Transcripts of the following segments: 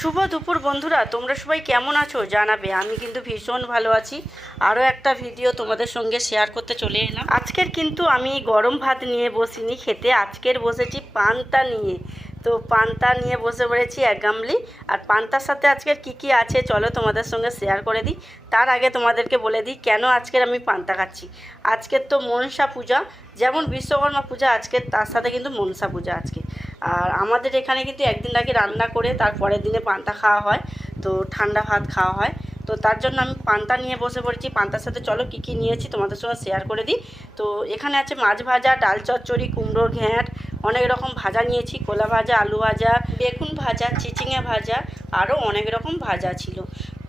শুভ দুপুর বন্ধুরা, তোমরা সবাই কেমন আছো জানাবে। আমি কিন্তু ভীষণ ভালো আছি। আরও একটা ভিডিও তোমাদের সঙ্গে শেয়ার করতে চলে এলাম। আজকের কিন্তু আমি গরম ভাত নিয়ে বসিনি, খেতে আজকের বসেছি পান্তা নিয়ে। তো পান্তা নিয়ে বসে পড়েছি এক গামলি। আর পান্তার সাথে আজকের কি কি আছে চলো তোমাদের সঙ্গে শেয়ার করে দিই। তার আগে তোমাদেরকে বলে দিই, কেন আজকের আমি পান্তা খাচ্ছি? আজকের তো মনসা পূজা, যেমন বিশ্বকর্মা পূজা আজকের, তার সাথে কিন্তু মনসা পূজা আজকে। আর আমাদের এখানে কিন্তু একদিন আগে রান্না করে তার পরের দিনে পান্তা খাওয়া হয়, তো ঠান্ডা ভাত খাওয়া হয়। তো তার জন্য আমি পান্তা নিয়ে বসে পড়েছি। পান্তার সাথে চলো কী কী নিয়েছি তোমাদের সঙ্গে শেয়ার করে দিই। তো এখানে আছে মাছ ভাজা, ডাল চচ্চড়ি, কুমড়োর ঘ্যাঁট, অনেক রকম ভাজা নিয়েছি। কলা ভাজা, আলু ভাজা, বেগুন ভাজা, চিচিঙে ভাজা আরও অনেক রকম ভাজা ছিল।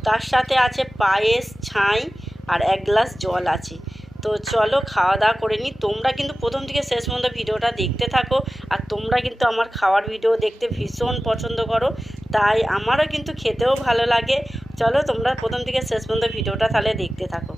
তার সাথে আছে পায়েস, ছাই আর এক গ্লাস জল আছে। তো চলো খাওয়া দাওয়া করে নিই। তোমরা কিন্তু প্রথম থেকে শেষ পর্যন্ত ভিডিওটা দেখতে থাকো আর তোমরা কিন্তু আমার খাওয়ার ভিডিও দেখতে ভীষণ পছন্দ করো। তাই আমারও কিন্তু খেতেও ভালো লাগে। চলো তোমরা প্রথম থেকে শেষ পর্যন্ত ভিডিওটা তাহলে দেখতে থাকো।